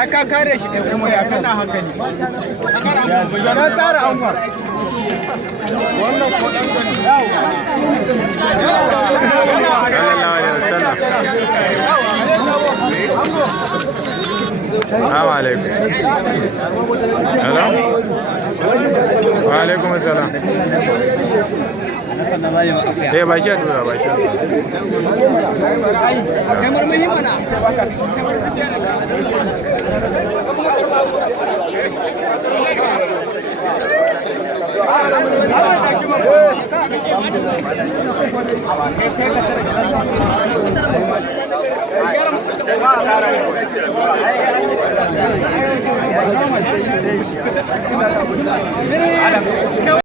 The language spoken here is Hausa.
Aka kare shi kai kuma ya kana hankali. Ya tara amfa. Wannan kodan gani. Assalamu alaikum. Hello? Wa alaikum assalam. Ba shi tura ba shi. Kamar muhimmana.